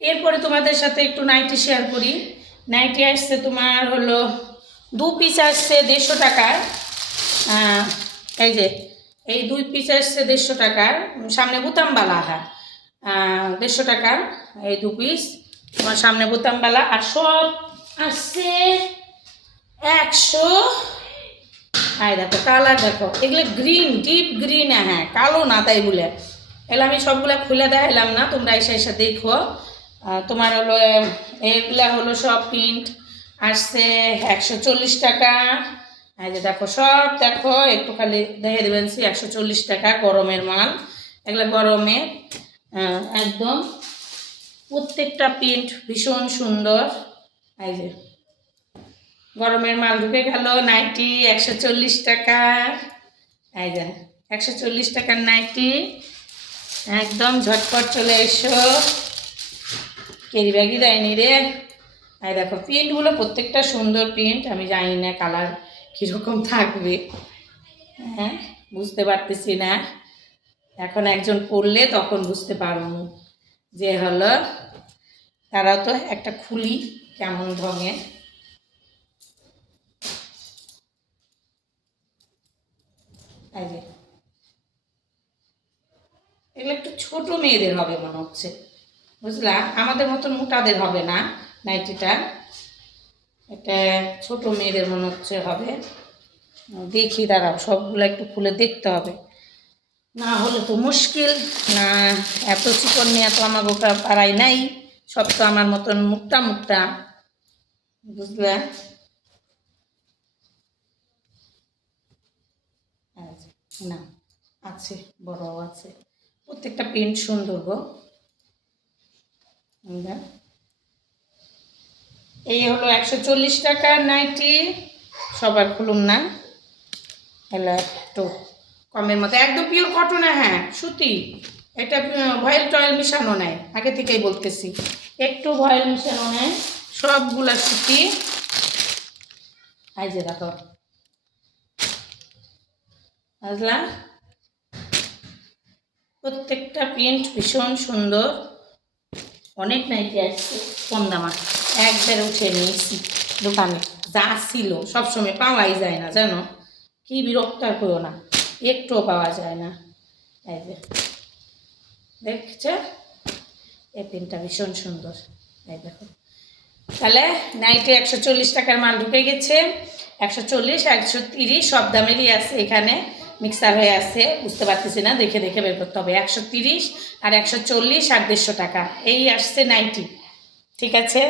এরপরে তোমাদের সাথে একটু নাইটি শেয়ার করি। নাইটি আসছে তোমার হলো 2 পিস আসছে 150 টাকার। এই যে এই 2 পিস আসছে 150 টাকার, সামনে বোতামবালা। হ্যাঁ, 150 টাকার এই 2 পিস তোমার সামনে বোতামবালা। আর সব আসছে 100। দেখো কালার, দেখো এগুলো গ্রিন, ডিপ গ্রিন। হ্যাঁ, কালো না তাই বলে এগুলো আমি সবগুলা খুলে দেখাইলাম না, তোমরা এসে এসে দেখো। তোমার হলো এগুলা হলো সব প্রিন্ট আসছে 140 টাকা। এই যে দেখো সব, দেখো একটু খালি দেখে দেবেন 140 টাকা, গরমের মাল এগুলো, গরমে একদম প্রত্যেকটা প্রিন্ট ভীষণ সুন্দর। এই যে গরমের মাল ঢুকে গেল। নাইটি 140 টাকা। এই যে 140 টাকার নাইটি, একদম ঝটপট চলে এসো, কেরি ব্যাগই দেয়নি রে। এই দেখো প্রিন্টগুলো প্রত্যেকটা সুন্দর প্রিন্ট, আমি জানি না কালার কীরকম থাকবে, হ্যাঁ বুঝতে পারতেছি না, এখন একজন পরলে তখন বুঝতে পারবো যে হলো। তারাও তো একটা খুলি কেমন ঢঙের। এই যে এগুলো একটু ছোট মেয়েদের হবে মনে হচ্ছে, বুঝলা, আমাদের মতন মোটাদের হবে না নাইটিটা, এটা ছোট মেয়েদের মনে হচ্ছে হবে। দেখি দাঁড়াও, সবগুলো একটু খুলে দেখতে হবে, না হলে তো মুশকিল। না, এত চিকন নিয়ে তো আমার গোটা পাড়াই নাই, সব তো আমার মতন মুখটা মুখটা, বুঝলে। না আছে, বড় আছে, প্রত্যেকটা প্রিন্ট সুন্দর গো। এই হলো 140 টাকার নাইটি, সবার খুলুম না, এলো একটু কমের মধ্যে, একদম পিওর কটনে। হ্যাঁ সুতি, এটা ভয়েল টয়েল মিশানো নেয়, আগে থেকেই বলতেছি, একটু ভয়েল মিশানো নেয়, সবগুলা সুতি। এই যে দেখো, বুঝলা, প্রত্যেকটা প্রিন্ট ভীষণ সুন্দর। অনেক নাইটি আসছে কম দামা, একবারে উঠে নিয়েছি দোকানে, যা ছিল সবসময় পাওয়াই যায় না জানো, কি বিরক্ত আর করো না, একটুও পাওয়া যায় না। এই যে দেখছে, এই প্রিন্টটা ভীষণ সুন্দর। এই দেখো, তাহলে নাইটি 140 টাকার মাল ঢুকে গেছে। 140, 130 সব দামেরই আছে, এখানে মিক্সার হয়ে আছে, বুঝতে পারতেছি না, দেখে দেখে বের করতে হবে। 130 আর 140 আর 150 টাকা এই আসছে নাইটি, ঠিক আছে।